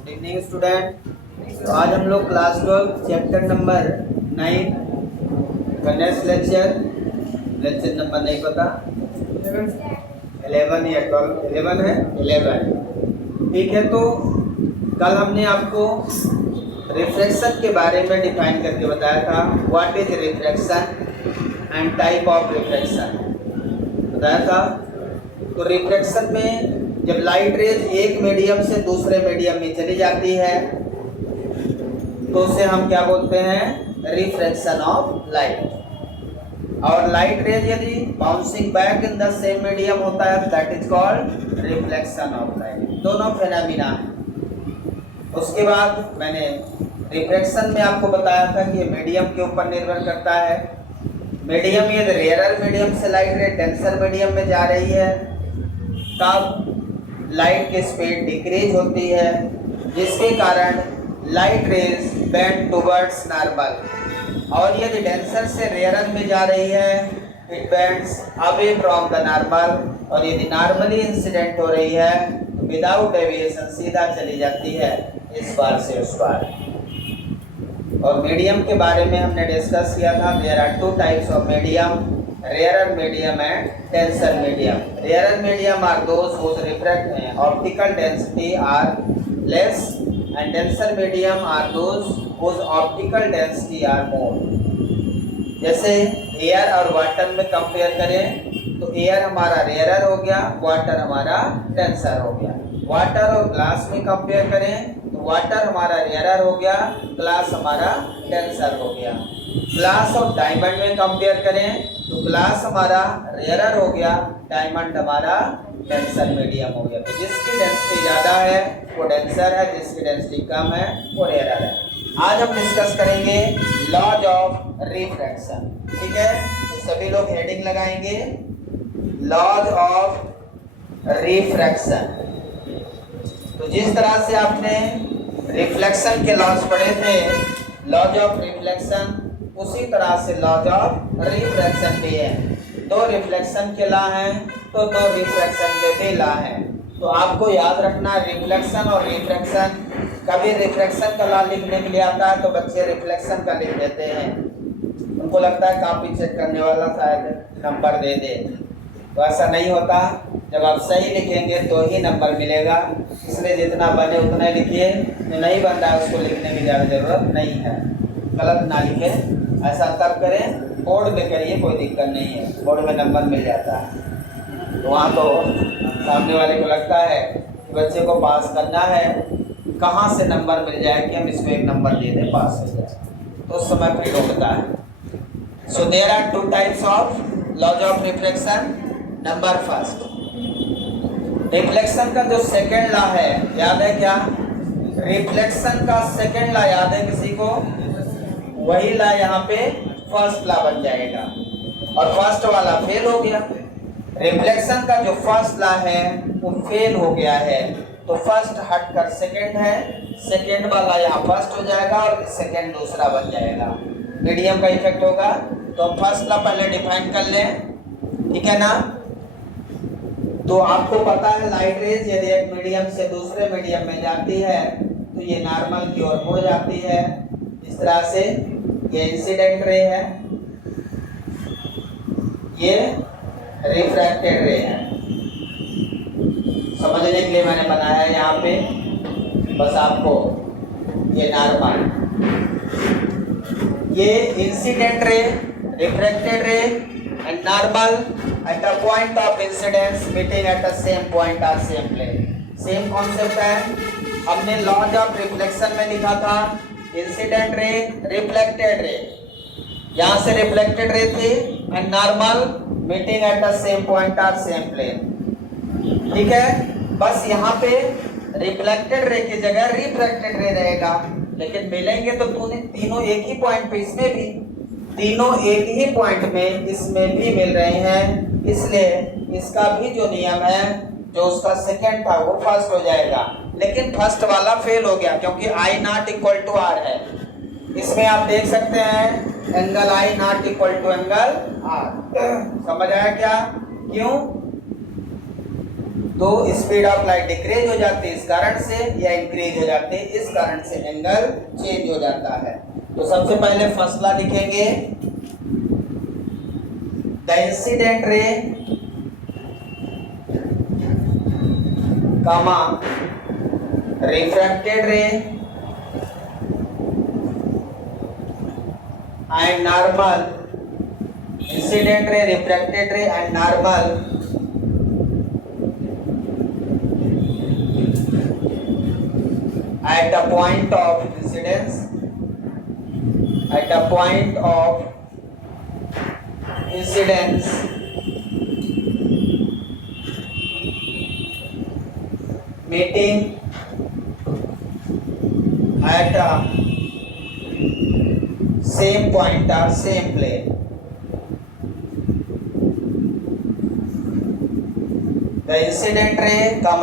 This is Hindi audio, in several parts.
Good evening student. तो आज हम लोग क्लास 12 चैप्टर नंबर 9 का नेक्स्ट लेक्चर नंबर नहीं पता 11 या 12 11 है 11। ठीक है, तो कल हमने आपको रिफ्रैक्शन के बारे में डिफाइन करके बताया था। What is refraction and type of refraction बताया था। तो रिफ्रैक्शन में जब लाइट रेज एक मीडियम से दूसरे मीडियम में चली जाती है तो उसे हम क्या बोलते हैं, रिफ्रैक्शन ऑफ लाइट। और लाइट रेज यदि bouncing back in the same medium होता है that is called reflection of light. दोनों फेनोमेना हैं। उसके बाद मैंने रिफ्रैक्शन में आपको बताया था कि मीडियम के ऊपर निर्भर करता है। मीडियम यदि रेयरर मीडियम से लाइट रेज डेंसर मीडियम में जा रही है तब लाइट की स्पीड डिक्रीज होती है, जिसके कारण light rays bend towards normal. और यदि डेंसर से रेयरर में जा रही है it bends away from the normal. और यदि नॉर्मली इंसिडेंट हो रही है तो विदाउट डेविएशन सीधा चली जाती है इस बार से उस बार। और मीडियम के बारे में हमने डिस्कस किया था। There are two types of medium, rarer medium and denser medium. Rarer medium are those whose optical density are less and denser medium are those whose optical density are more. जैसे एयर और वाटर में कंपेयर करें तो एयर हमारा रेयरर हो गया, वाटर हमारा डेंसर हो गया। वाटर और ग्लास में कंपेयर करें तो वाटर हमारा रेयरर हो गया, ग्लास हमारा डेंसर हो गया। ग्लास और डायमंड में कंपेयर करें तो ग्लास हमारा रेयरर हो गया, डायमंड हमारा डेंसर मीडियम हो गया। तो जिसकी डेंसिटी ज़्यादा है वो डेंसर है, जिसकी डेंसिटी कम है वो रेयरर है। आज हम डिस्कस करेंगे लॉज ऑफ रिफ्रैक्शन। ठीक है, तो सभी लोग हेडिंग लगाएंगे लॉज ऑफ रिफ्रैक्शन। तो जिस तरह से आपने रिफ्लेक्शन के लॉज पढ़े थे, लॉज ऑफ रिफ्लेक्शन, उसी तरह से लॉज ऑफ रिफ्रैक्शन भी है। दो रिफ्लेक्शन के लॉ हैं तो दो रिफ्रैक्शन के भी लॉ हैं। तो आपको याद रखना रिफ्लेक्शन और रिफ्रैक्शन। कभी रिफ्रैक्शन का लॉ लिखने के लिए आता है तो बच्चे रिफ्लेक्शन का लिख देते हैं, उनको लगता है कॉपी चेक करने वाला शायद नंबर दे दे। तो ऐसा नहीं होता। जब आप सही लिखेंगे तो ही नंबर मिलेगा, इसलिए जितना बने उतना ही लिखिए। जो नहीं बन रहा है उसको लिखने की ज़्यादा जरूरत नहीं है। गलत ना लिखें, ऐसा तब करें बोर्ड में करिए, कोई दिक्कत नहीं है, बोर्ड में नंबर मिल जाता है। तो वहाँ तो सामने वाले को लगता है कि बच्चे को पास करना है, कहाँ से नंबर मिल जाए कि हम इसको एक नंबर दे दें पास हो जाए, तो उस समय फिर होता है। So there are two types of laws of reflection. Number first, reflection का जो सेकेंड लॉ है याद है क्या? रिफ्लेक्शन का सेकेंड लॉ याद है किसी को? वही लॉ यहाँ पे फर्स्ट लॉ बन जाएगा और फर्स्ट वाला फेल हो गया। रिफ्लेक्शन का जो फर्स्ट लॉ है वो फेल हो गया है, तो फर्स्ट हटकर सेकेंड है, सेकेंड वाला यहाँ फर्स्ट हो जाएगा और सेकेंड दूसरा बन जाएगा। मीडियम का इफेक्ट होगा। तो हम फर्स्ट लॉ पहले डिफाइन कर लें, ठीक है ना? तो आपको पता है लाइट रेज यदि एक मीडियम से दूसरे मीडियम में जाती है तो ये नॉर्मल की ओर मुड़ जाती है। इस तरह से ये इंसिडेंट रे है, ये रिफ्रैक्टेड रे है। समझने के लिए मैंने बनाया है यहाँ पे बस आपको ये नॉर्मल, ये इंसिडेंट रे, रिफ्रैक्टेड रे and normal at the point of incidence meeting at the same point or same plane। Same concept है। हमने लॉज ऑफ रिफ्लेक्शन में लिखा था इंसिडेंट रे, रिफ्लेक्टेड रे। यहाँ से रिफ्लेक्टेड रे थी and normal meeting at the same point और सेम प्लेन। ठीक है, बस यहाँ पे रिफ्लेक्टेड रे की जगह रिफ्रैक्टेड रे रहेगा, लेकिन मिलेंगे तो तीनों एक ही पॉइंट पे, इसमें भी तीनों एक ही पॉइंट में इसमें भी मिल रहे हैं, इसलिए इसका भी जो नियम है जो उसका सेकेंड था वो फर्स्ट हो जाएगा। लेकिन फर्स्ट वाला फेल हो गया क्योंकि I not equal to R है। इसमें आप देख सकते हैं angle I not equal to angle R। समझ आया क्या? क्यों? तो स्पीड ऑफ लाइट डिक्रीज हो जाती है इस कारण से, या इंक्रीज हो जाती है इस कारण से एंगल चेंज हो जाता है। तो सबसे पहले फर्स्ट लॉ लिखेंगे, the incident ray comma refracted ray and normal, incident ray, refracted ray and normal at the point of incidence, at the point of incidence meeting at a same point or same plane. The incident ray,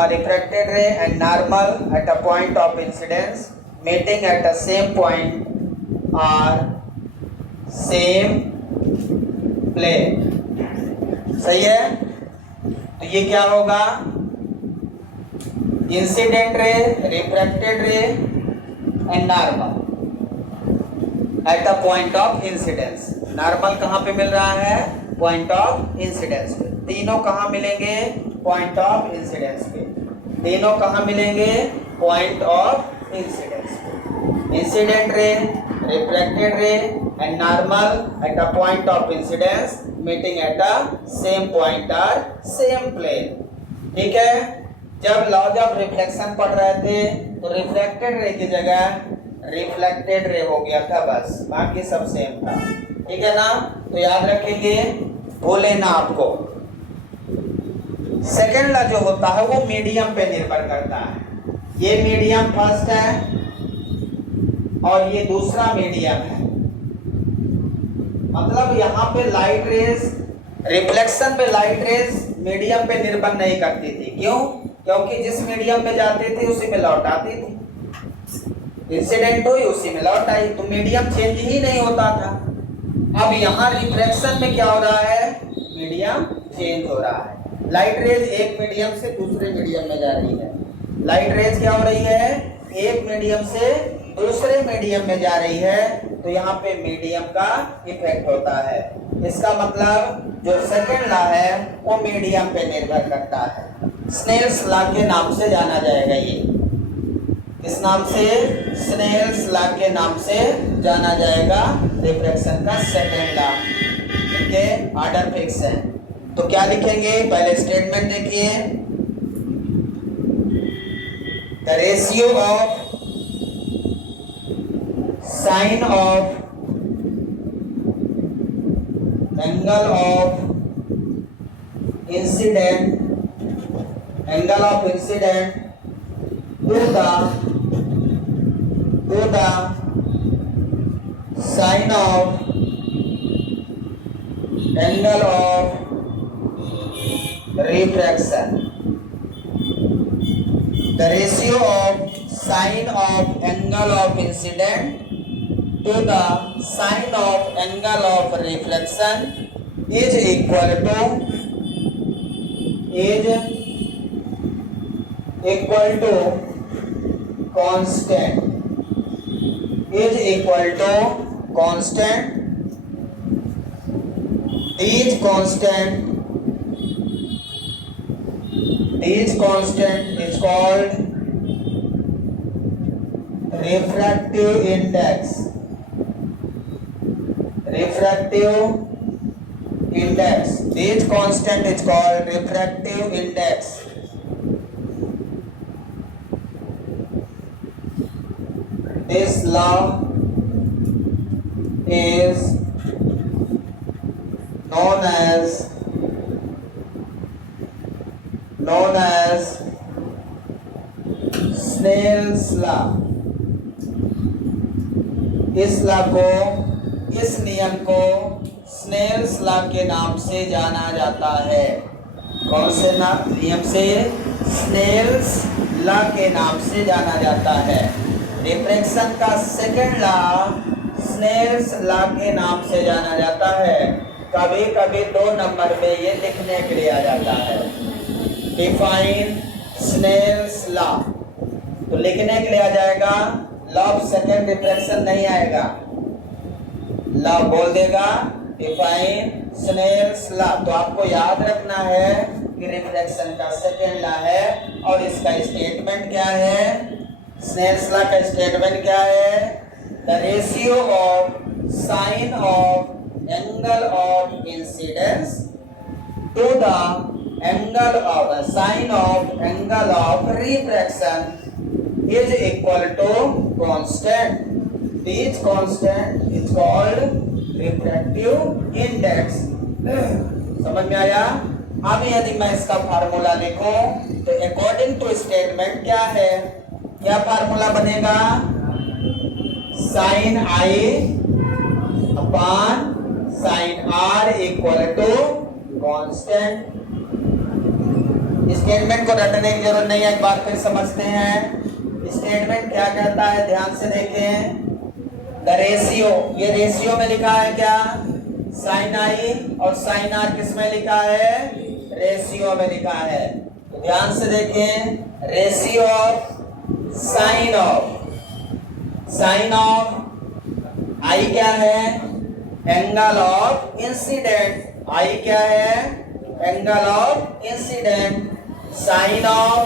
refracted ray and normal at a point of incidence meeting at the same point or same plane. सही है? तो ये क्या होगा? Incident ray, refracted ray and normal at the point of incidence. Normal कहाँ पे मिल रहा है? पॉइंट ऑफ इंसिडेंस पे। तीनों कहाँ मिलेंगे? पॉइंट ऑफ इंसिडेंस पे। तीनों कहाँ मिलेंगे? पॉइंट ऑफ इंसिडेंस पे। Incident ray, refracted ray and normal at a point of incidence meeting at a same point और सेम प्लेन। ठीक है? जब लॉज ऑफ रिफ्लेक्शन पढ़ रहे थे तो रिफ्लेक्टेड रे की जगह रिफ्लेक्टेड रे हो गया था, बस बाकी सब सेम था। ठीक है ना? तो याद रखेंगे, भूले ना आपको। सेकेंड लॉ जो होता है वो मीडियम पे निर्भर करता है। ये मीडियम फर्स्ट है और ये दूसरा मीडियम है। मतलब यहाँ पे लाइट रेज, रिफ्लेक्शन पे लाइट रेज मीडियम पे निर्भर नहीं करती थी। क्यों? क्योंकि जिस मीडियम में जाते थे उसी में लौट आती थी। इंसिडेंट हुई उसी में लौट आई, तो मीडियम चेंज ही नहीं होता था। अब यहाँ रिफ्लेक्शन में क्या हो रहा है? मीडियम चेंज हो रहा है। लाइट रेज एक मीडियम से दूसरे मीडियम में जा रही है। लाइट रेज क्या हो रही है? एक मीडियम से दूसरे मीडियम में जा रही है, तो यहाँ पे मीडियम का इफेक्ट होता है। इसका मतलब जो सेकंड लॉ है वो मीडियम पे निर्भर करता है। स्नेल्स लॉ के नाम से जाना जाएगा। ये किस नाम से? स्नेल्स लॉ के नाम से जाना जाएगा रिफ्रैक्शन का सेकंड लॉ। इनके ऑर्डर फिक्स है। तो क्या लिखेंगे? पहले स्टेटमेंट देखिए, the ratio of sine of angle of incident, angle of incident to the sine of angle of refraction. The ratio of sine of angle of incident to the sine of angle of reflection is equal to constant, is equal to constant. These constant is called refractive index. Refractive index. This constant is called refractive index. This law is known as Snell's law. इस लॉ को, इस नियम को स्नेल्स लॉ के नाम से जाना जाता है। कौन से नियम से? स्नेल्स लॉ के नाम से जाना जाता है। रिफ्रैक्शन का सेकंड लॉ स्नेल्स लॉ के नाम से जाना जाता है। कभी कभी 2 नंबर पे ये लिखने के लिए आ जाता है। Define Snell's law. तो लिखने के लिए आ जाएगा लॉ ऑफ सेकेंड रिफ्रैक्शन नहीं आएगा, लॉ बोल देगा डिफाइन स्नेल्स लॉ। तो आपको याद रखना है कि रिफ्रैक्शन का सेकेंड लॉ है और इसका स्टेटमेंट क्या है। स्नेल्स लॉ का स्टेटमेंट क्या है? The ratio of sine of angle of incidence to the angle of sine of angle of refraction is equal to constant. This constant is called refractive index। समझ में आया? अब यदि मैं इसका फार्मूला लिखूं तो अकॉर्डिंग टू स्टेटमेंट क्या है, क्या फार्मूला बनेगा? Sine i upon sine r equal to constant. Statement को रटने की जरूरत नहीं है, एक बार फिर समझते हैं। स्टेटमेंट क्या कहता है, ध्यान से देखें। द रेशियो, ये रेशियो में लिखा है क्या? साइन आई और साइन आर किस में लिखा है? रेशियो में लिखा है। तो ध्यान से देखें, ratio of sine of i क्या है? Angle of incidence. आई क्या है? Angle of incidence. Sine of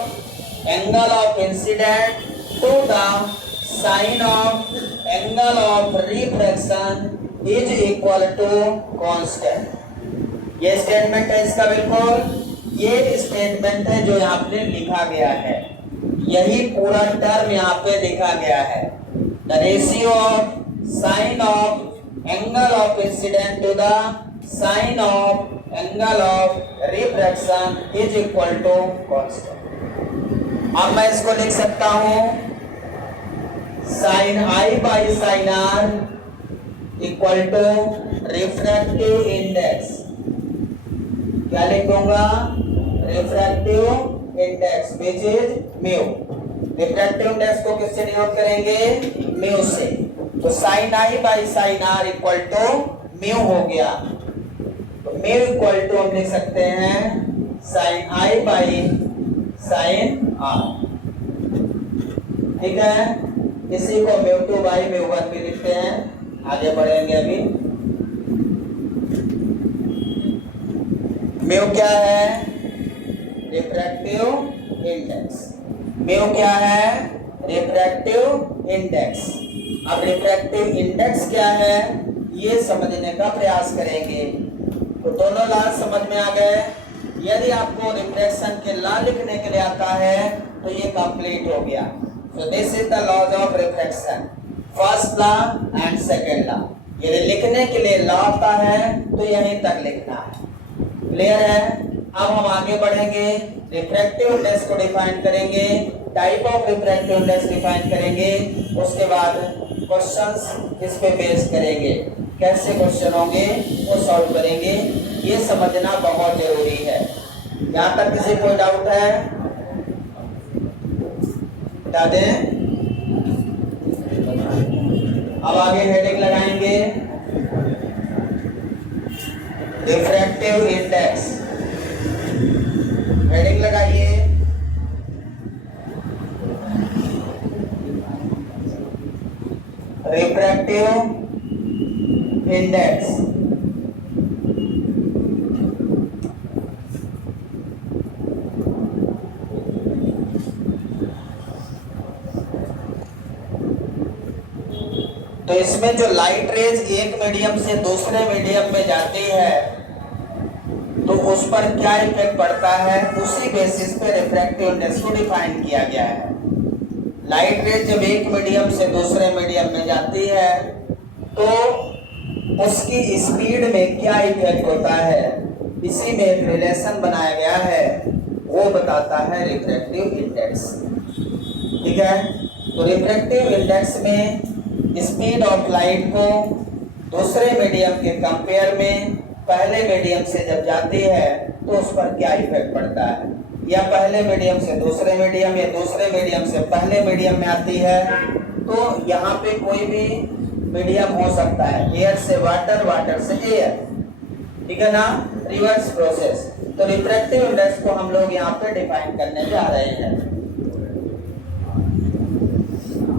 angle of incident to the sine of angle of refraction is equal to constant. ये स्टेटमेंट है इसका, बिल्कुल ये स्टेटमेंट है जो यहाँ पे लिखा गया है। यही पूरा टर्म यहाँ पे लिखा गया है। The ratio of sine of angle of incident to the sine of angle of refraction is equal to constant. अब मैं इसको लिख सकता हूं sine i by sine r equal to refractive index. क्या लिखूंगा? Refractive index which is mu. Refractive index को किससे डिनोट करेंगे? म्यू से। तो sine i by sine r equal to mu हो गया। तो म्यू इक्वल टू हम लिख सकते हैं sine i by sine r. ठीक है, इसी को mu two by mu one भी लिखते हैं। आगे बढ़ेंगे अभी। म्यू क्या है? Refractive index. म्यू क्या है? Refractive index. अब रिफ्रैक्टिव इंडेक्स क्या है ये समझने का प्रयास करेंगे। तो दोनों लॉ समझ में आ गए। यदि आपको रिफ्रैक्शन के लॉ लिखने के लिए आता है तो ये कंप्लीट हो गया। So this is the laws of refraction, first law and second law। यदि लिखने के लिए लॉ आता है तो यहीं तक लिखना है। क्लियर है? अब हम आगे बढ़ेंगे, रिफ्रैक्टिव इंडेक्स को डिफाइन करेंगे, type of refractive index define करेंगे, उसके बाद क्वेश्चंस इस पे बेस करेंगे। कैसे क्वेश्चन होंगे वो सॉल्व करेंगे, ये समझना बहुत जरूरी है। यहाँ तक किसी कोई डाउट है? बता दें। अब आगे हेडिंग लगाएंगे रिफ्रैक्टिव इंडेक्स। हेडिंग लगाइए रिफ्रैक्टिव इंडेक्स। तो इसमें जो लाइट रेज एक मीडियम से दूसरे मीडियम में जाती है तो उस पर क्या इफेक्ट पड़ता है, उसी बेसिस पे रिफ्रैक्टिव इंडेक्स को डिफाइन किया गया है। लाइट रेज जब एक मीडियम से दूसरे मीडियम में जाती है तो उसकी स्पीड में क्या इफेक्ट होता है, इसी में एक रिलेशन बनाया गया है, वो बताता है रिफ्रैक्टिव इंडेक्स। ठीक है, तो रिफ्रैक्टिव इंडेक्स में स्पीड ऑफ लाइट को दूसरे मीडियम के कंपेयर में पहले मीडियम से जब जाती है तो उस पर क्या इफेक्ट पड़ता है, या पहले मीडियम से दूसरे मीडियम या दूसरे मीडियम से पहले मीडियम में आती है तो यहाँ पे कोई भी मीडियम हो सकता है, एयर से वाटर, वाटर से एयर। ठीक है ना, रिवर्स प्रोसेस। तो रिफ्रैक्टिव इंडेक्स को हम लोग यहाँ पे डिफाइन करने जा रहे हैं।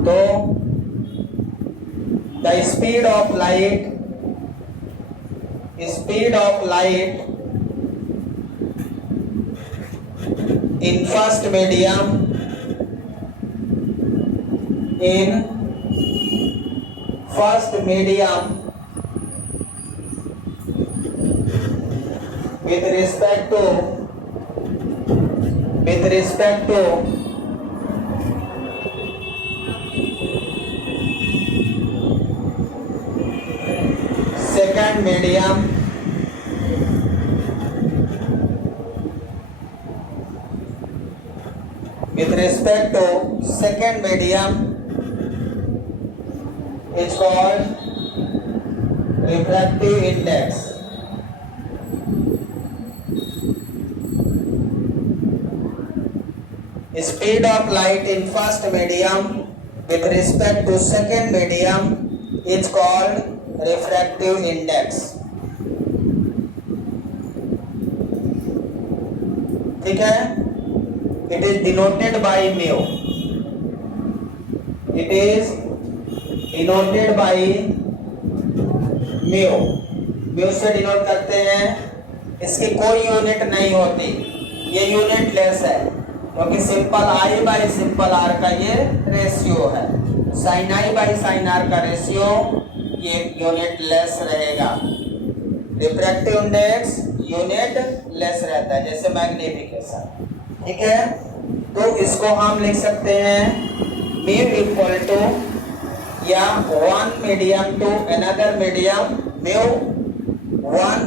तो the speed of light in first medium with respect to second medium is called refractive index. Speed of light in first medium with respect to second medium is called refractive index. ठीक है, it is denoted by mu. It is denoted by mu. mu से डिनोट करते हैं, इसकी कोई यूनिट नहीं होती, ये यूनिट लेस है क्योंकि simple i by simple r का ये रेशियो है। Sine i by sine r का रेशियो ये यूनिट लेस रहेगा। रिफ्रैक्टिव इंडेक्स यूनिट लेस रहता है, जैसे मैग्निफिकेशन। ठीक है, तो इसको हम लिख सकते हैं म्यू इक्वल टू या one medium to another medium, mu one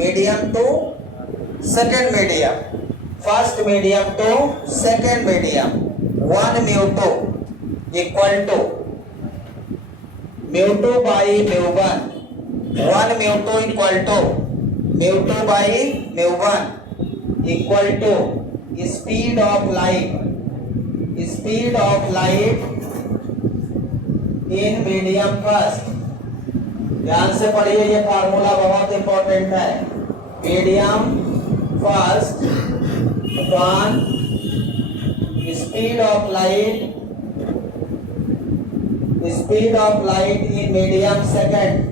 medium to second medium, first medium to second medium, one mu two equal to mu two by mu one, one mu two equal to mu two by mu one equal to speed of light in medium first. ध्यान से पढ़िए, ये फार्मूला बहुत इंपॉर्टेंट है। Medium first upon speed of light in medium second,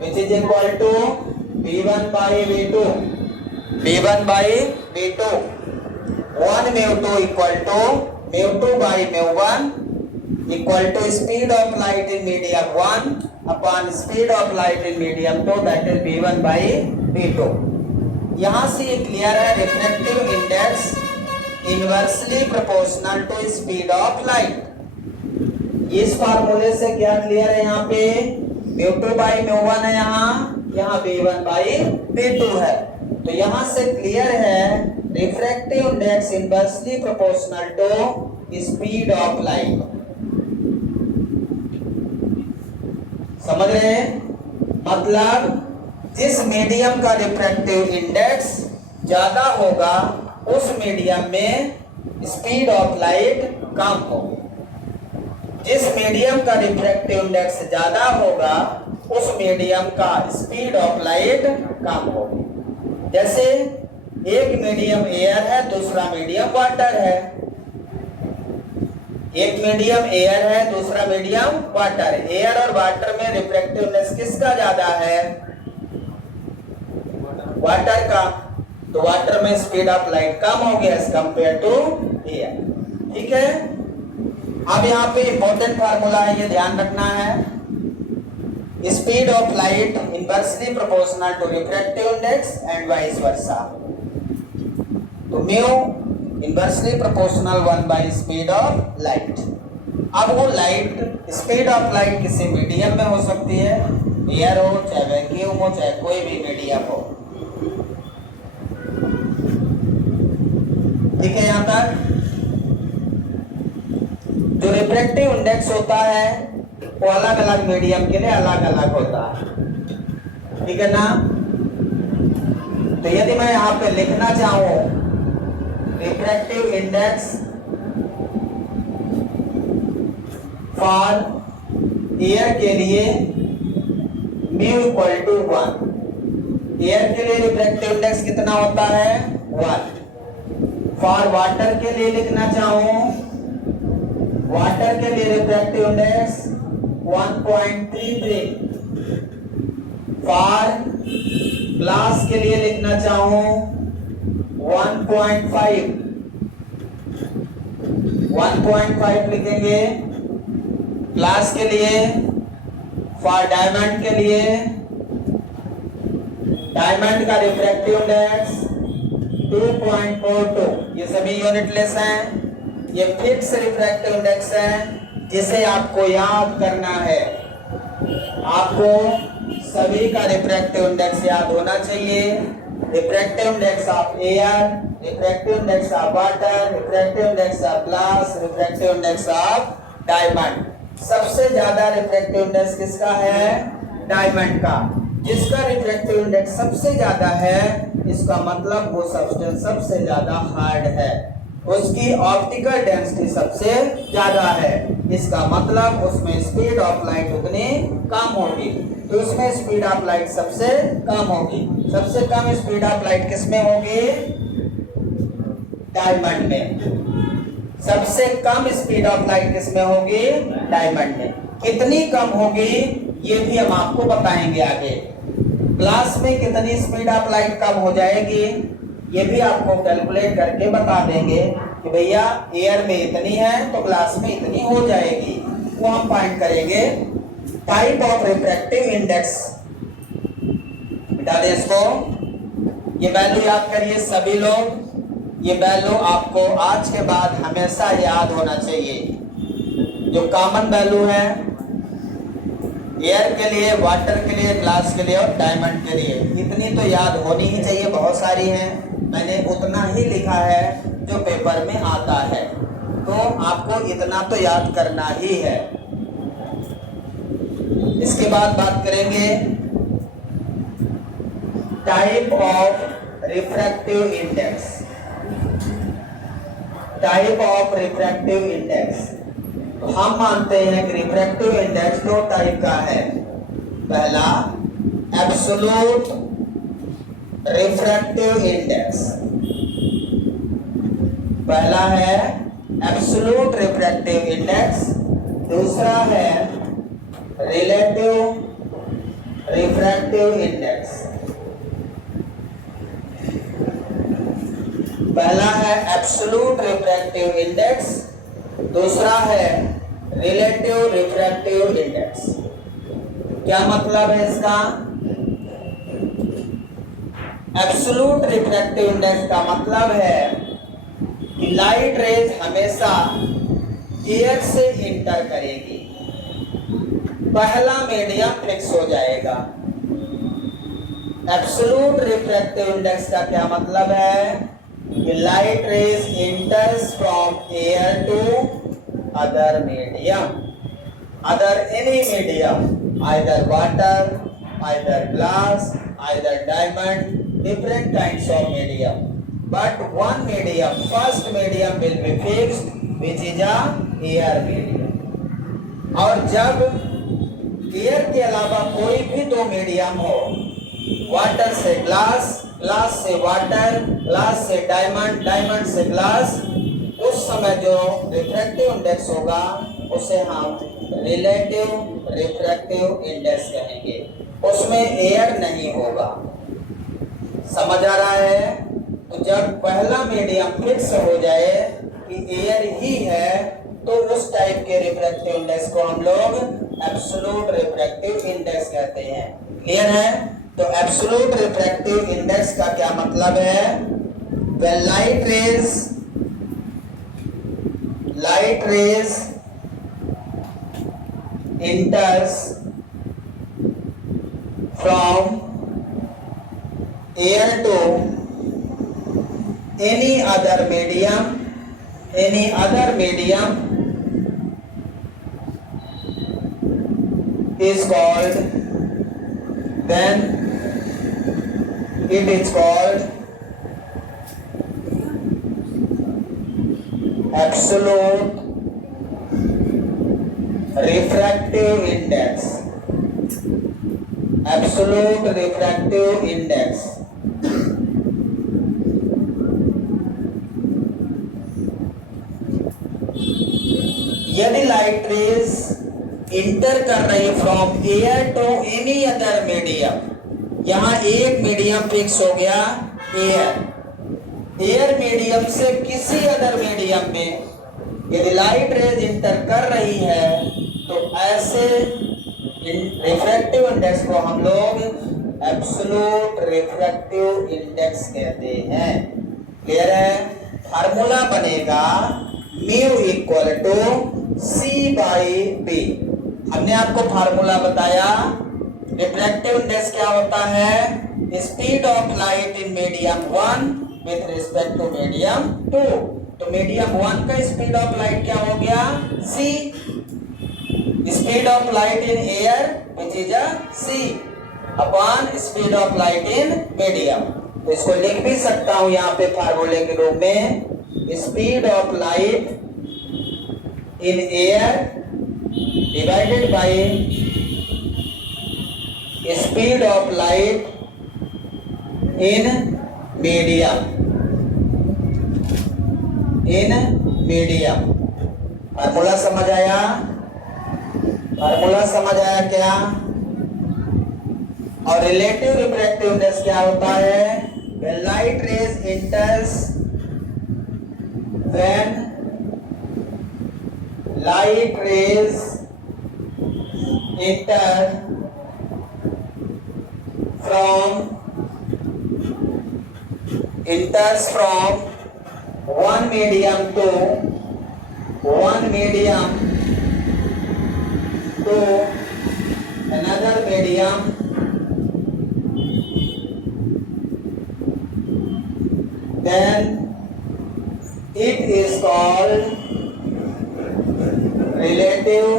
which is equal to V1 by V2, one mu 2 equal to mu 2 by mu 1 equal to speed of light in medium 1 upon speed of light in medium 2, that is V1 by V2। यहाँ से ये क्लियर है, refractive index inversely proportional to speed of light. इस फार्मूले से क्या क्लियर है, यहाँ पे म्यू 2 बाई म्यू 1 है, यहाँ V1 बाई V2 है। तो यहाँ से क्लियर है refractive index inversely proportional to speed of light. समझ रहे हैं? मतलब जिस मीडियम का रिफ्रैक्टिव इंडेक्स ज्यादा होगा उस मीडियम में स्पीड ऑफ लाइट कम होगी। जिस मीडियम का रिफ्रैक्टिव इंडेक्स ज्यादा होगा उस मीडियम का स्पीड ऑफ लाइट कम होगी। जैसे एक मीडियम एयर है, दूसरा मीडियम वाटर है। एक मीडियम एयर है, दूसरा मीडियम वाटर है। एयर और वाटर में रिफ्रैक्टिवनेस किसका ज्यादा है? वाटर का। तो वाटर में स्पीड ऑफ लाइट कम हो गया एज कंपेयर टू एयर। ठीक है, अब यहाँ पे इंपॉर्टेंट फार्मूला है, ये ध्यान रखना है। Speed of light inversely proportional to refractive index and vice versa. तो mu inversely proportional 1 by speed of light. अब वो लाइट, स्पीड ऑफ लाइट किसी मीडियम में हो सकती है, एयर हो, चाहे वैक्यूम हो, चाहे कोई भी मीडियम हो। ठीक है, यहाँ तक जो रिफ्रैक्टिव इंडेक्स होता है वो अलग अलग मीडियम के लिए अलग अलग होता है। ठीक है ना? तो यदि मैं यहाँ पे लिखना चाहूं रिफ्रैक्टिव इंडेक्स फॉर एयर के लिए म्यू इक्वल टू 1। एयर के लिए रिफ्रैक्टिव इंडेक्स कितना होता है 1। फॉर वाटर के लिए लिखना चाहूं, वाटर के लिए रिफ्रैक्टिव इंडेक्स 1.33। फॉर ग्लास के लिए लिखना चाहूं 1.5 लिखेंगे। ग्लास के लिए, फॉर डायमंड के लिए, डायमंड का रिफ्रैक्टिव इंडेक्स 2.42। ये सभी यूनिटलेस हैं, ये फिक्स रिफ्रैक्टिव इंडेक्स है जिसे आपको याद करना है। आपको सभी का रिफ्रैक्टिव इंडेक्स याद होना चाहिए। Refractive index of air, refractive index of water, refractive index of glass, refractive index of diamond. सबसे ज्यादा रिफ्रैक्टिव इंडेक्स किसका है? डायमंड का। जिसका रिफ्रैक्टिव इंडेक्स सबसे ज्यादा है, इसका मतलब वो सब्सटेंस सबसे ज्यादा हार्ड है, उसकी ऑप्टिकल डेंसिटी सबसे ज्यादा है। इसका मतलब उसमें स्पीड ऑफ लाइट उतनी कम होगी, तो उसमें स्पीड ऑफ लाइट सबसे कम होगी। सबसे कम स्पीड ऑफ लाइट किसमें होगी? डायमंड में। सबसे कम स्पीड ऑफ लाइट किसमें होगी? डायमंड में। कितनी कम होगी ये भी हम आपको बताएंगे आगे। ग्लास में कितनी स्पीड ऑफ लाइट कम हो जाएगी ये भी आपको कैलकुलेट करके बता देंगे कि भैया एयर में इतनी है तो ग्लास में इतनी हो जाएगी, वो हम फाइंड करेंगे। टाइप ऑफ रिफ्रैक्टिव इंडेक्स, मिटा दें इसको। ये वैल्यू याद करिए सभी लोग, ये वैल्यू आपको आज के बाद हमेशा याद होना चाहिए। जो कॉमन वैल्यू है एयर के लिए, वाटर के लिए, ग्लास के लिए और डायमंड के लिए, इतनी तो याद होनी ही चाहिए। बहुत सारी हैं, मैंने उतना ही लिखा है जो पेपर में आता है, तो आपको इतना तो याद करना ही है। इसके बाद बात करेंगे type of refractive index. Type of refractive index, तो हम मानते हैं कि रिफ्रैक्टिव इंडेक्स दो टाइप का है। पहला एब्सोल्यूट रिफ्रैक्टिव इंडेक्स, पहला है एब्सोल्यूट रिफ्रैक्टिव इंडेक्स, दूसरा है रिलेटिव रिफ्रैक्टिव इंडेक्स। पहला है एब्सोल्यूट रिफ्रैक्टिव इंडेक्स, दूसरा है रिलेटिव रिफ्रैक्टिव इंडेक्स। क्या मतलब है इसका? एब्सोल्यूट रिफ्रैक्टिव इंडेक्स का मतलब है कि लाइट रेज हमेशा एयर से इंटर करेगी, पहला मीडियम फिक्स हो जाएगा। एब्सोल्यूट रिफ्रैक्टिव इंडेक्स का क्या मतलब है कि light rays enters from air to other medium, other any medium, either water, either glass, either diamond, different kinds of medium, but one medium, first medium will be fixed, which is a air medium। और जब एयर के अलावा कोई भी दो मीडियम हो, वाटर से ग्लास, ग्लास से वाटर, ग्लास से डायमंड, डायमंड से ग्लास, उस समय जो रिफ्रैक्टिव इंडेक्स होगा उसे हम रिलेटिव रिफ्रैक्टिव इंडेक्स कहेंगे। उसमें एयर नहीं होगा। समझ आ रहा है? तो जब पहला मीडियम फिक्स हो जाए कि एयर ही है, तो उस टाइप के रिफ्रैक्टिव इंडेक्स को हम लोग एब्सोल्यूट रिफ्रैक्टिव इंडेक्स कहते हैं। क्लियर है? तो एब्सोल्यूट रिफ्रैक्टिव इंडेक्स का क्या मतलब है? When light rays enters from air to any other medium is called, then it is called absolute refractive index, absolute refractive index. यदि लाइट रेज इंटर कर रही from air to any other medium, यहां एक मीडियम फिक्स हो गया एयर मीडियम से किसी अदर मीडियम में यदि लाइट रेज इंटर कर रही है तो ऐसे रिफ्रैक्टिव इंडेक्स को हम लोग एब्सोल्यूट रिफ्रैक्टिव इंडेक्स कहते हैं। क्लियर है? फार्मूला बनेगा mu equal to c by v. हमने आपको फार्मूला बताया रिफ्रैक्टिव इंडेक्स क्या होता है, speed of light in medium 1 with respect to medium 2। तो मीडियम 1 का स्पीड ऑफ लाइट क्या हो गया c, speed of light in air which is a c upon speed of light in medium. तो इसको लिख भी सकता हूं यहां पे फार्मूले के रूप में, speed of light in air divided by speed of light in medium, formula समझ आया? फार्मूला समझ आया क्या? और रिलेटिव रिफ्रैक्टिव इंडेक्स क्या होता है, when light rays enters, when light rays enter enters from one medium to another medium, then it is called relative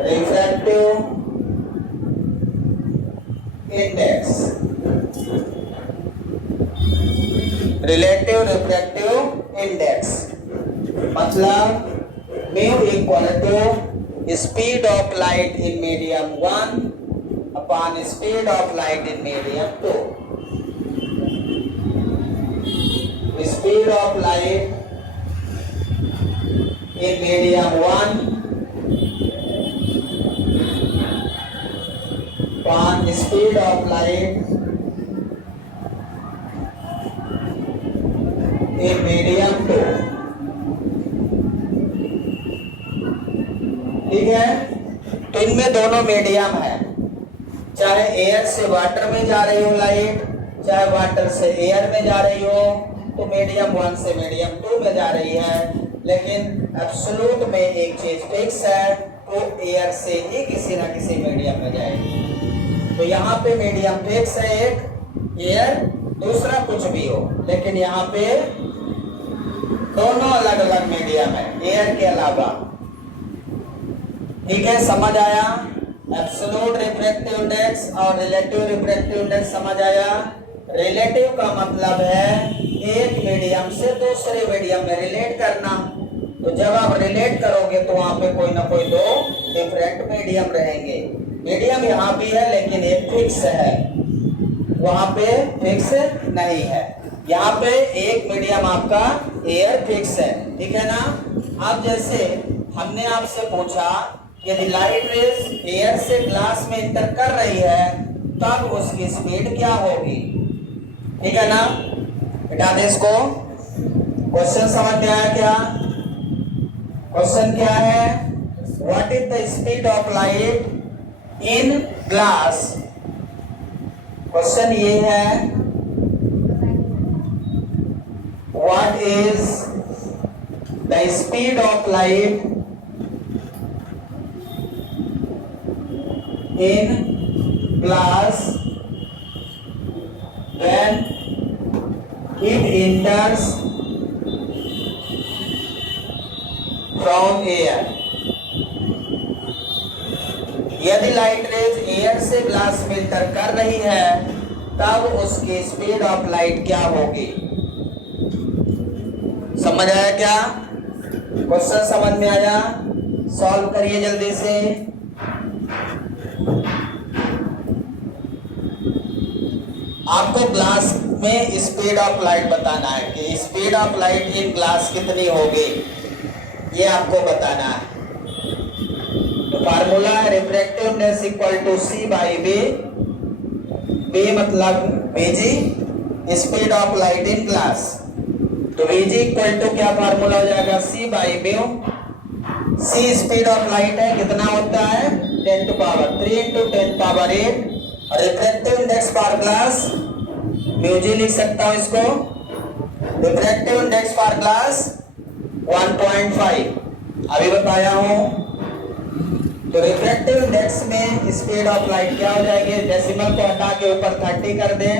refractive index, relative refractive index। मतलब mu equal to speed of light in medium 1 upon speed of light in medium 2। Speed of light in medium 1 upon speed of light in medium 2। ठीक है? तो इनमें दोनों मीडियम है, चाहे एयर से वाटर में जा रही हो लाइट, चाहे वाटर से एयर में जा रही हो, तो मीडियम 1 से मीडियम 2 में जा रही है। लेकिन एब्सोल्यूट में एक चीज फिक्स है, तो एयर से ही किसी ना किसी मीडियम में जाएगी। तो यहाँ पे मीडियम फिक्स है एक, एयर, दूसरा कुछ भी हो, लेकिन यहाँ पे दोनों अलग अलग मीडियम है एयर के अलावा। ठीक है? समझ आया? एब्सोल्यूट रिफ्रैक्टिव इंडेक्स और रिलेटिव रिफ्रैक्टिव इंडेक्स समझ आया? रिलेटिव का मतलब है एक मीडियम से दूसरे मीडियम में रिलेट करना। तो जब आप रिलेट करोगे तो वहां पे कोई ना कोई दो डिफरेंट मीडियम रहेंगे। मीडियम यहाँ भी है लेकिन एक फिक्स है, वहां पे फिक्स नहीं है। यहाँ पे एक मीडियम आपका एयर फिक्स है। ठीक है ना? अब जैसे हमने आपसे पूछा यदि लाइट रेज एयर से ग्लास में इंटर कर रही है तब उसकी स्पीड क्या होगी। ठीक है ना? हटा दे इसको। क्वेश्चन समझ में आया क्या? क्वेश्चन क्या है, what is the speed of light in glass. Question ये है, what is the speed of light in glass when it enters from air। यदि लाइट रेज एयर से ग्लास में इंटर कर रही है तब उसकी स्पीड ऑफ लाइट क्या होगी। समझ आया क्या? क्वेश्चन समझ में आया? सॉल्व करिए जल्दी से। आपको ग्लास में स्पीड ऑफ लाइट बताना है कि speed of light in glass कितनी होगी, ये आपको बताना है। तो फार्मूला है refractive index equal to c by v. V मतलब बीजी, speed of light in glass. तो बीजी इक्वल टू क्या फार्मूला हो जाएगा, c by v. C speed of light है, कितना होता है 10 टू पावर 3 इंटू 10 पावर 8। और रिफ्रैक्टिव इंडेक्स फॉर ग्लास म्यूजी लिख सकता हूं इसको, रिफ्रैक्टिव इंडेक्स फॉर ग्लास 1.5 अभी बताया हूं। तो रिफ्रैक्टिव इंडेक्स में स्पीड ऑफ लाइट क्या हो जाएगी, डेसिमल को हटा के ऊपर 30 कर दें।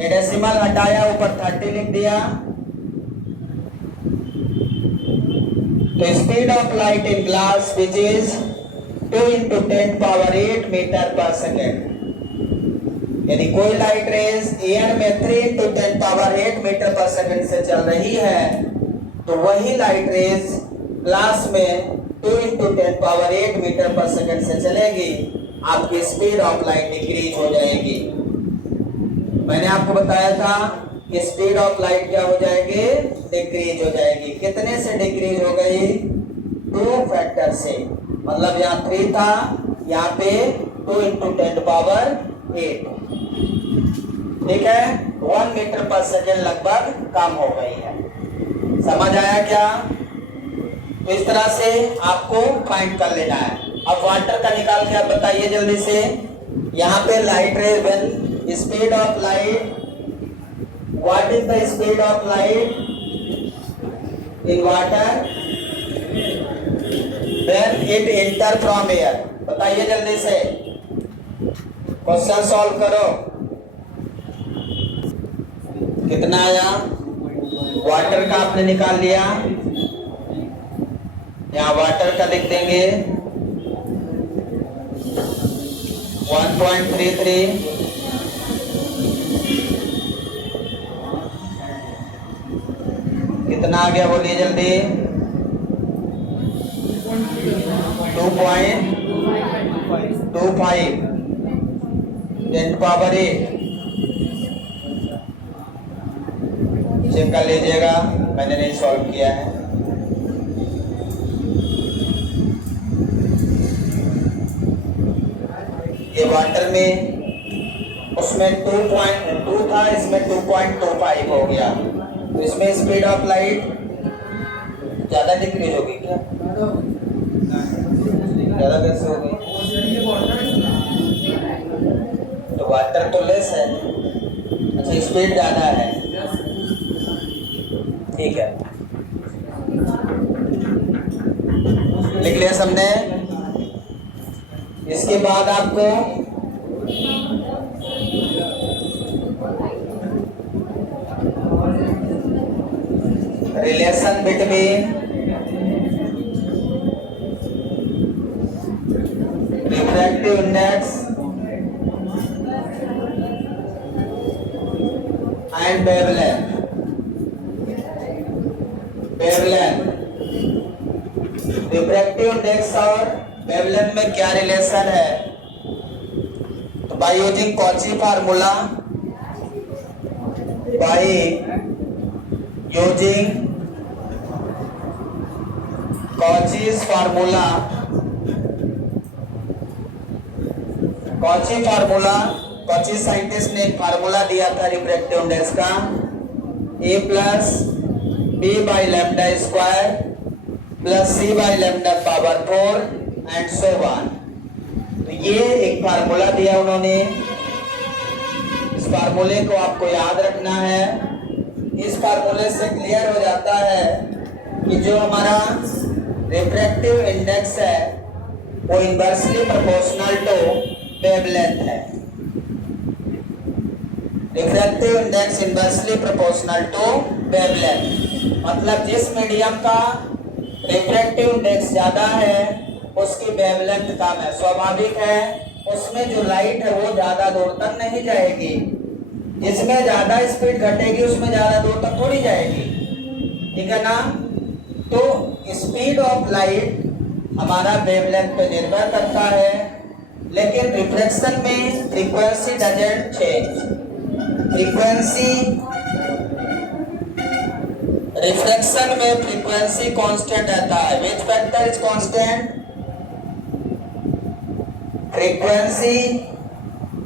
ये डेसिमल हटाया, ऊपर 30 लिख दिया। तो speed of light in glass which is 2 into 10 power 8 metre पर सेकेंड। यानी कोई लाइट रेज एयर में 3 इंटू 10 पावर 8 मीटर पर सेकेंड से चल रही है, तो वही लाइट रेज ग्लास में 2 इंटू 10 पावर 8 मीटर पर सेकेंड से चलेगी, आपकी स्पीड ऑफ लाइट डिक्रीज हो जाएगी। मैंने आपको बताया था कि स्पीड ऑफ लाइट क्या हो जाएगी, डिक्रीज हो जाएगी। कितने से डिक्रीज हो गई, 2 फैक्टर से। मतलब यहाँ 3 था, यहाँ पे 2 इंटू 10 पावर 8, ठीक है। 1 मीटर पर सेकेंड लगभग कम हो गई है। समझ आया क्या? तो इस तरह से आपको फाइंड कर लेना है। अब वाटर का निकाल के आप बताइए जल्दी से। यहाँ पे light rays when speed of light, what is the speed of light in water when it enter from air. बताइए जल्दी से, क्वेश्चन सॉल्व करो। कितना आया? वाटर का आपने निकाल लिया, यहाँ वाटर का लिख देंगे 1.33। कितना आ गया बोलिए जल्दी? 2.25 10 पावर 8। चेक कर लीजिएगा, मैंने नहीं सॉल्व किया है। ये वाटर में उसमें 2.2 था, इसमें 2.25 हो गया। तो इसमें स्पीड ऑफ लाइट ज्यादा डिक्रीज होगी क्या? ज्यादा कैसे होगी? तो वाटर तो लेस है, अच्छा स्पीड ज्यादा है, ठीक है। लिख लिया सबने? इसके बाद आपको relation between refractive index and wavelength. Refractive index और वेवलेंथ में क्या रिलेशन है? तो by using Cauchy formula, by using Cauchy's formula, Cauchy scientist ने एक फार्मूला दिया था रिफ्रैक्टिव इंडेक्स का, a plus b by lambda square plus c by lambda power 4 and so on. तो ये एक फार्मूला दिया उन्होंने, इस फार्मूले को आपको याद रखना है। इस फार्मूले से क्लियर हो जाता है कि जो हमारा रिफ्रैक्टिव इंडेक्स है वो इनवर्सली प्रोपोर्शनल टू वेवलेंथ है। Refractive index inversely proportional to wavelength, मतलब जिस मीडियम का रिफ्रैक्टिव इंडेक्स ज्यादा है उसकी वेवलेंथ कम है। स्वाभाविक है, उसमें जो लाइट है वो ज्यादा दूर तक नहीं जाएगी। जिसमें ज्यादा स्पीड घटेगी उसमें ज्यादा दूर तक थोड़ी जाएगी, ठीक है ना। तो स्पीड ऑफ लाइट हमारा वेवलेंथ पे निर्भर करता है, लेकिन रिफ्रैक्शन में फ्रीक्वेंसी डजंट चेंज। रिफ्रैक्शन में फ्रीक्वेंसी कांस्टेंट रहता है। Which factor is constant? Frequency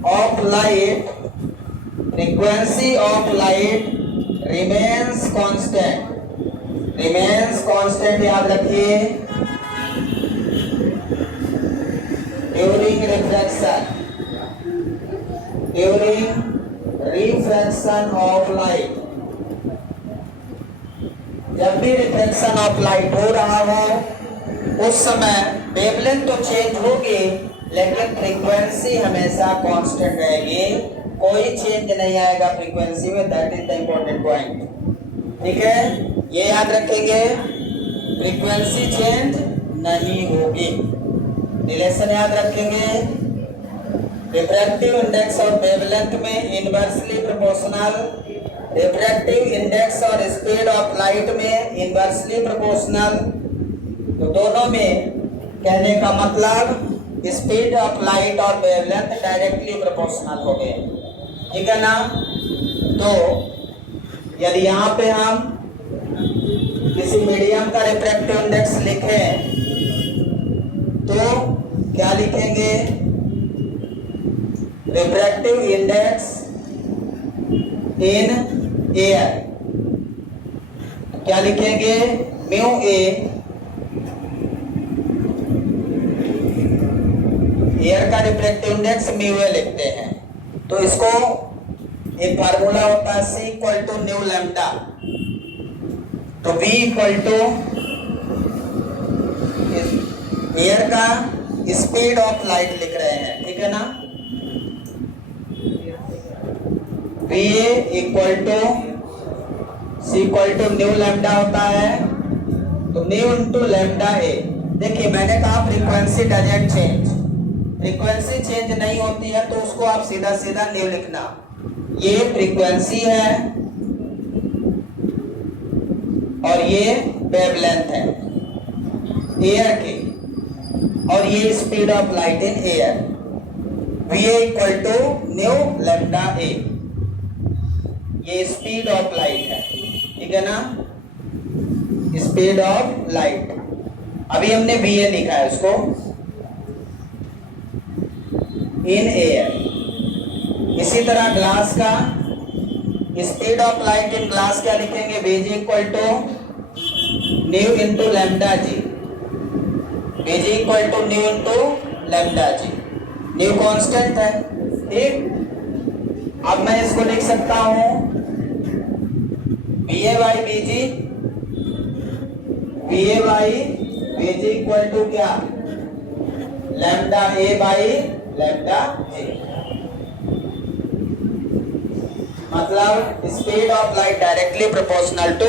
of light remains constant, याद रखिए। ड्यूरिंग रिफ्रैक्शन ऑफ लाइट, जब भी रिफ्रैक्शन ऑफ लाइट हो रहा हो उस समय वेवलेंथ तो चेंज होगी, लेकिन फ्रीक्वेंसी हमेशा कांस्टेंट रहेगी, कोई चेंज नहीं आएगा फ्रीक्वेंसी में। That is the important point. ठीक है, ये याद रखेंगे, फ्रीक्वेंसी चेंज नहीं होगी। रिलेशन याद रखेंगे, रिफ्रैक्टिव इंडेक्स और वेवलेंथ में इनवर्सली प्रोपोर्शनल, रिफ्रैक्टिव इंडेक्स और स्पीड ऑफ लाइट में इनवर्सली प्रोपोर्शनल। तो दोनों में कहने का मतलब स्पीड ऑफ लाइट और वेवलेंथ डायरेक्टली प्रोपोर्शनल हो गए। ठीक है ना? तो यदि यहाँ पे हम किसी मीडियम का रिफ्रैक्टिव इंडेक्स लिखें तो क्या लिखेंगे? रिफ्रैक्टिव इंडेक्स इन एयर, क्या लिखेंगे? म्यू ए, एयर का रिफ्रैक्टिव इंडेक्स म्यू ए लिखते हैं। तो इसको एक फार्मूला होता है C equal to nu lambda, तो V इक्वल टू एयर का स्पीड ऑफ लाइट लिख रहे हैं। ठीक है ना? VA equal to C equal to nu lambda होता है, तो न्यू इंटू लैम्डा ए। देखिए मैंने कहा frequency doesn't change, frequency change नहीं होती है तो उसको आप सीधा सीधा न्यू लिखना। ये फ्रीक्वेंसी है और ये वेवलेंथ है एयर की, और ये speed of light in air. VA equal to nu lambda a, ये स्पीड ऑफ लाइट है। ठीक है ना? स्पीड ऑफ लाइट, अभी हमने VA लिखा है उसको इन एयर। इसी तरह ग्लास का speed of light in glass क्या लिखेंगे? VG equal to nu into lambda g, VG equal to nu into lambda g. Nu constant है। ठीक, अब मैं इसको लिख सकता हूं VA by VG, VA by VG equal to क्या? Lambda A by lambda G। मतलब speed of light directly proportional to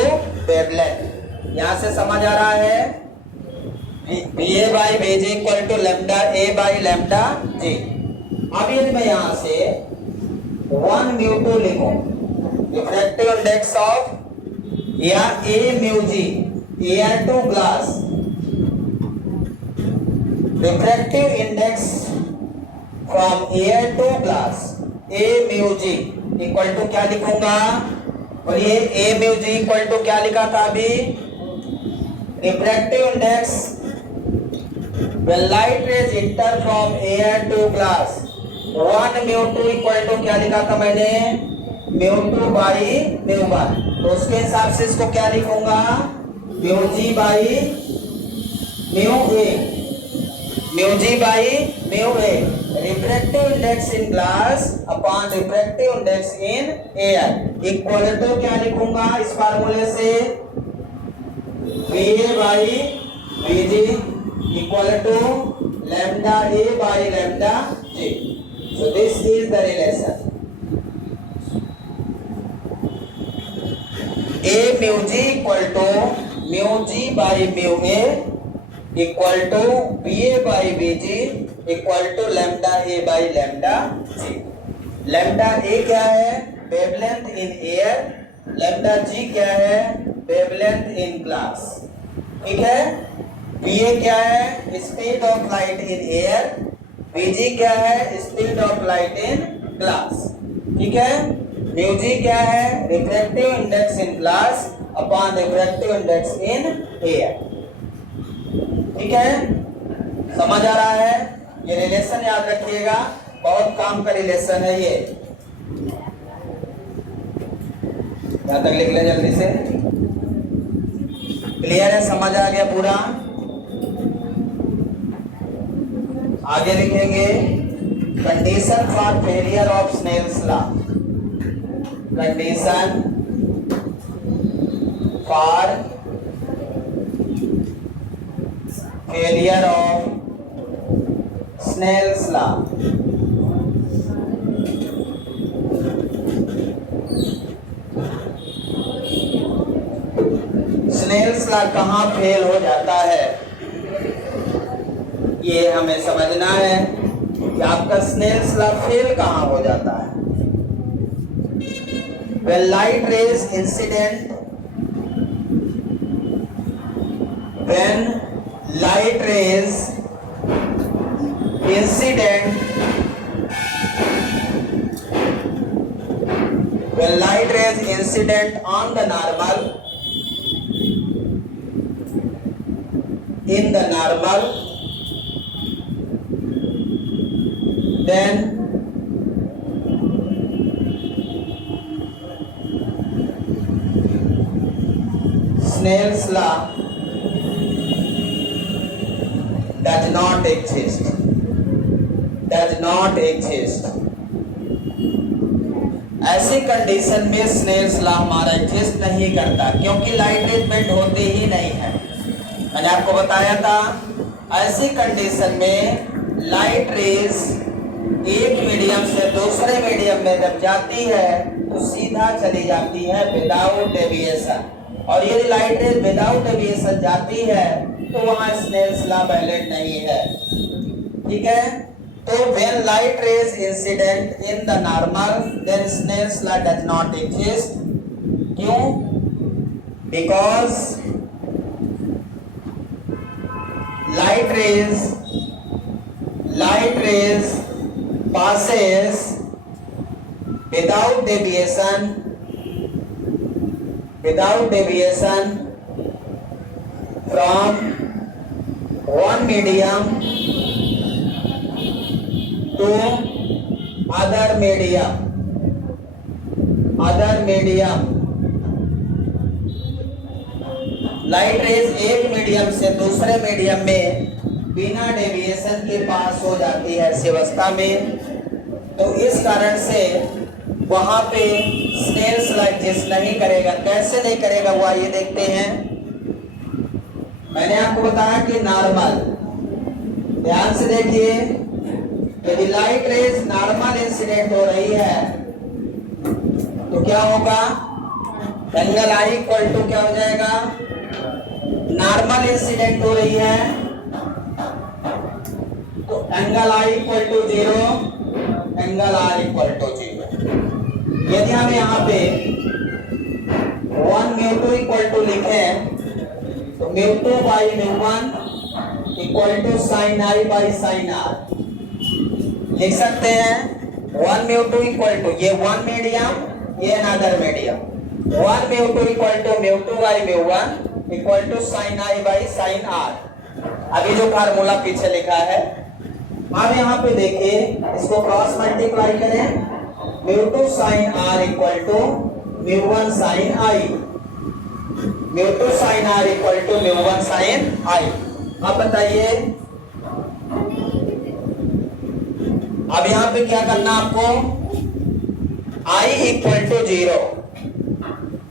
wavelength. यहां से समझ आ रहा है? VA by VG equal to lambda A by lambda G। अब यदि मैं यहां से 1 म्यू 2 लिखूं, रिफ्रैक्टिव इंडेक्स ऑफ या A mu G, air to glass, refractive index from air to glass A mu G equal to क्या लिखूंगा? और ये A mu G equal to क्या लिखा था अभी? Refractive index when light rays enter from air to glass, 1 mu 2 equal to क्या लिखा था मैंने? Mu 2 by mu 1। तो उसके हिसाब से इसको क्या लिखूंगा? Mu G by mu A, mu G by mu A। Refractive index in glass upon refractive index in air equal to क्या लिखूंगा इस फार्मूले से? VA by VG equal to lambda A by lambda G। So this is the relation. A mu G equal to mu G by mu A equal to VA by VG equal to lambda A by lambda G। Lambda A क्या है? Wavelength in air, lambda G क्या है? Wavelength in glass. ठीक है? VA क्या है? Speed of light in air. VG क्या है? Speed of light in glass. ठीक है। μg क्या है? Refractive index in glass upon refractive index in air. ठीक है, समझ आ रहा है? ये रिलेशन याद रखिएगा, बहुत काम का रिलेशन है ये। यहां तक लिख ले जल्दी से। क्लियर है? समझ आ गया पूरा? आगे लिखेंगे condition for failure of Snell's law. Condition for failure of Snell's law. Snell's law कहाँ फेल हो जाता है, ये हमें समझना है कि आपका स्नेल्स लॉ फेल कहाँ हो जाता है। When light rays incident, when light rays incident, when light rays incident on the normal, in the normal, then Snell's law does not exist. Does not exist. ऐसी कंडीशन में स्नेल्स लॉ हमारा एग्जिस्ट नहीं करता, क्योंकि लाइट रेज बेंड होते ही नहीं है। मैंने आपको बताया था, ऐसी कंडीशन में लाइट रेज एक मीडियम से दूसरे मीडियम में जब जाती है तो सीधा चली जाती है विदाउट डेविएशन, और यदि लाइट रेज विदाउट डेविएशन जाती है तो वहां स्नेल्स लॉ वैलिड नहीं है। ठीक है, तो when light rays incident in the normal, then Snell's law does not exist. क्यों? Because light rays passes without deviation from one medium to other medium। Light rays एक मीडियम से दूसरे मीडियम में बिना डेविएशन के पास हो जाती है ऐसी अवस्था में, तो इस कारण से वहां पे स्नेल्स लॉ एग्जिस्ट नहीं करेगा। कैसे नहीं करेगा वो आइए देखते हैं। मैंने आपको बताया कि नॉर्मल, ध्यान से देखिए, यदि लाइट रेज नॉर्मल इंसिडेंट हो रही है तो क्या होगा? एंगल आई इक्वल टू क्या हो जाएगा? नॉर्मल इंसिडेंट हो रही है तो angle i equal to 0, angle r equal to 0। यदि हम यहाँ पे 1 μ2 इक्वल टू लिखें तो μ2 by μ1 equal to sine i by sine r लिख सकते हैं। 1 μ2 इक्वल टू, ये 1 मीडियम, ये another medium, 1 μ2 equal to μ2 by μ1 equal to sine i by sine r. अभी जो फार्मूला पीछे लिखा है, अब यहाँ पे देखिए, इसको क्रॉस मल्टीप्लाई करें, μ2 sine r equal to μ1 sine i, μ2 sine r equal to μ1 sine i. अब बताइए, अब यहां पे क्या करना आपको? I equal to 0,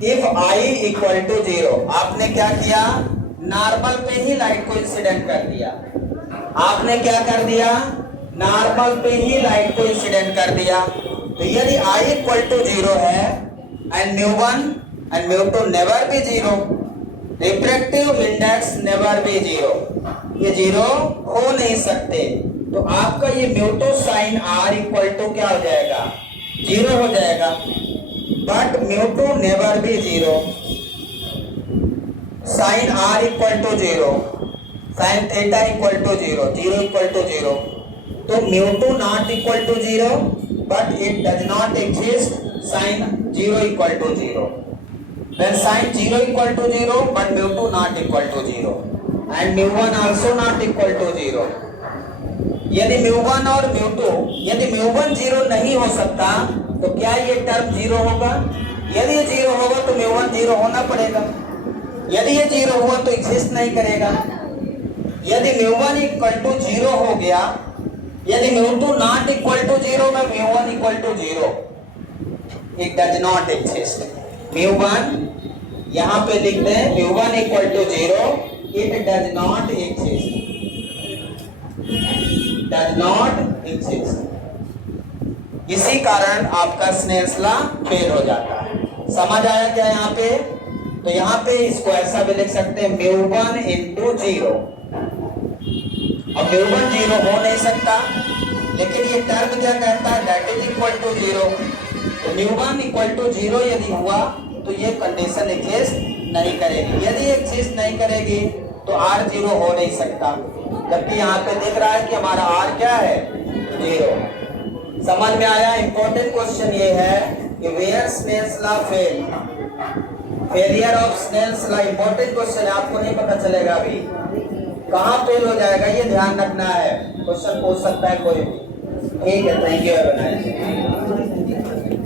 if I equal to 0, आपने क्या किया? नॉर्मल पे ही लाइट को इंसिडेंट कर दिया। आपने क्या कर दिया? नॉर्मल पे ही लाइट को इंसिडेंट कर दिया। तो यदि I इक्वल टू 0 है and μ1 and μ2 never be 0, refractive index never be 0, ये 0 हो नहीं सकते, तो आपका ये μ2 साइन आर इक्वल टू क्या हो जाएगा? 0 हो जाएगा। But μ2 never be 0, sine r equal to 0, sine theta equal to 0, 0 equal to 0, तो μ2 not equal to 0 but it does not exist sine 0 equal to 0, then sin 0 equal to 0 but μ2 not equal to 0 and μ1 also not equal to 0. यदि μ1 और μ2, यदि μ1 0 नहीं हो सकता तो क्या ये टर्म 0 होगा? यदि ये 0 होगा तो μ1 0 होना पड़ेगा, यदि ये 0 हुआ तो एग्जिस्ट नहीं करेगा. यदि μ1 इक्वल टू 0 हो गया, यदि μ2 नॉट इक्वल टू 0 में μ1 equal to 0, it does not exist. μ1 यहाँ पे लिखते हैं μ1 equal to 0, it does not exist, does not exist. इसी कारण आपका स्नेल्स लॉ फेल हो जाता है. समझ आया क्या यहाँ पे? तो यहाँ पे इसको ऐसा भी लिख सकते हैं μ1 इंटू 0. अब μ1 0 हो नहीं सकता, लेकिन ये टर्म क्या कहता है? That is equal to 0. तो μ1 इक्वल टू 0 यदि हुआ तो ये कंडीशन एग्जिस्ट नहीं करेगी. यदि एग्जिस्ट नहीं करेगी तो r 0 हो नहीं सकता, जबकि यहाँ पे दिख रहा है कि हमारा r क्या है? 0. समझ में आया? इंपॉर्टेंट क्वेश्चन ये है कि where Snell's law fail, failure of Snell's law. Important question है, आपको नहीं पता चलेगा अभी कहाँ फेल हो जाएगा, ये ध्यान रखना है. क्वेश्चन पूछ सकता है कोई भी. ठीक है, थैंक यू.